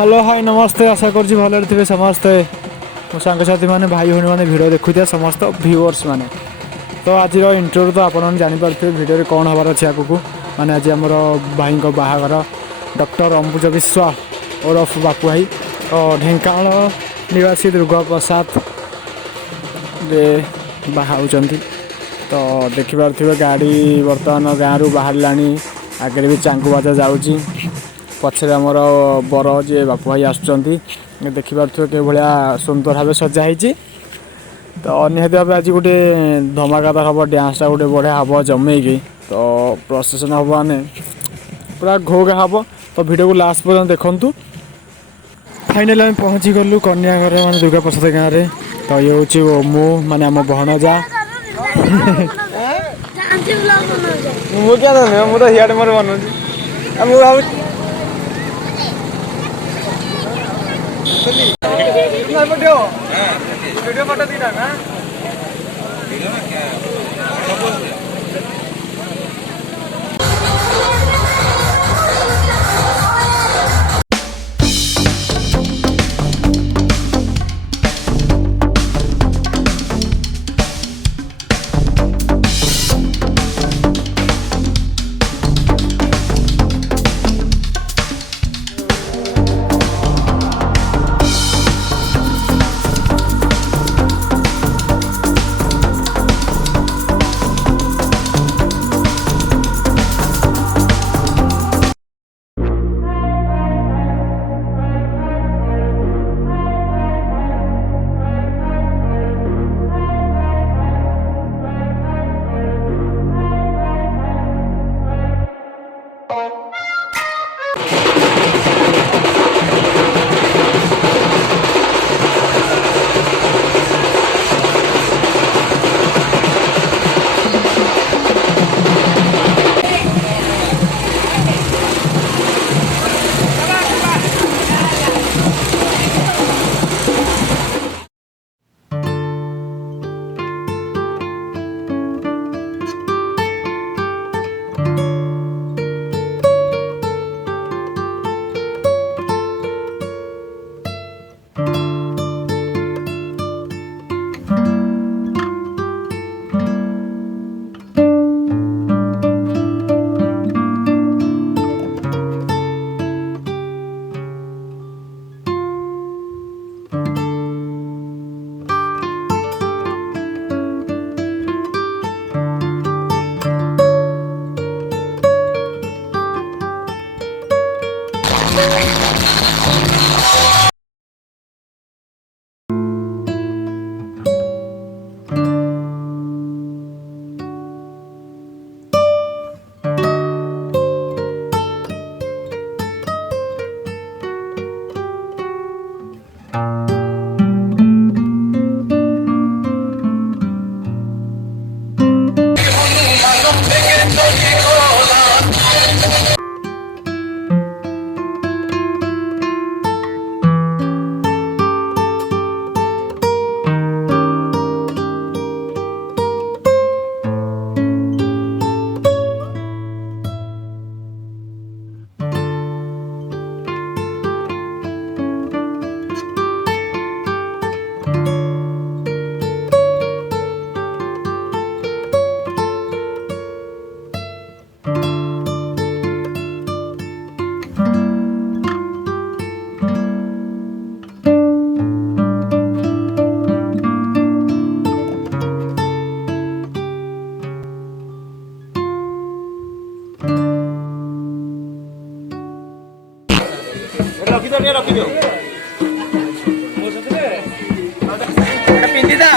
Hello hi नमस्ते आशा करुँच भलରେ थे समस्ते मो सांगसाथी मैंने भाई भाई मैंने भिड देखुए समस्त व्यूअर्स मैंने तो आज इंट्रो तो आपने जानीपे भिडियो कौन हबार अच्छे आगू मैंने आज आमर भाई बाहागर डॉक्टर अंबुजा विश्वाल ओरफ बापू भाई तो ढेंकानाल निवासी दुर्गा प्रसाद बाहाउंट तो देखिपे गाड़ी बर्तमान गाँव बाहर आगे भी चांगू बाजा जाऊँगी पछरे आमर बर जे बापू भाई आसुँच देखिपे के भाया सुंदर भाव सजाई तो निहती भाव आज गोटे धमाकादार हम डांसटा गोटे बढ़िया हम जमेकी तो प्रोसेसन हम मैंने पूरा घोघा हम तो भिडियो को लास्ट पर्यटन देखूँ। फाइनाली आम पहुँची गलु कन्या घर माने दुर्गा प्रसाद गाँव में तो ये हूँ मु माने आम भणजा वीडियो फोटो दीना ना रखी पिंधिदा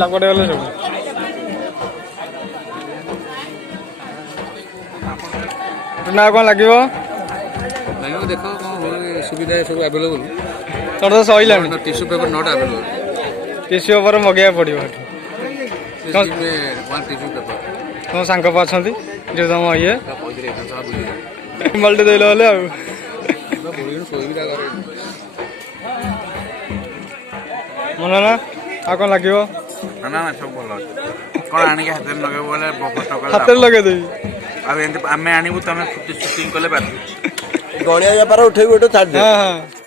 ଲାପଟେ ଗଲେ ସବୁ ନା କ'ଣ ଲାଗିବ ଦେଖ କ'ଣ ସୁବିଧା ସବୁ ଆଭେଲେବୁଲ୍ ତୋର ତ ସଇଲାଣି tissue paper not available tissue paper ମଗେଇବାକୁ ପଡ଼ିବ ଏଠି ତମ ସାଙ୍ଗ ପା ଅଛନ୍ତି ଯେଉଁ ତମ ଇଏ ମଲ୍ଟି ଦେଇଲ ହେଲେ ଆଉ ମନ ନା ଆଉ କ'ଣ ଲାଗିବ ନା ସବୁ ଭଲ ଅଛି କ'ଣ ଆଣିକି ହାତରେ ଲଗେଇବ ବୋଲେ ହାତରେ ଲଗେଇଦେବି ଆଉ ଏମିତି ଆମେ ଆଣିବୁ ତମେ ସୁଟିଂ କଲେ ବାଧ୍ୟ ଗଣିଆ ବେପାର ଉଠେଇବୁ ଏଠୁ ଛାଡ଼ି ହଁ ହଁ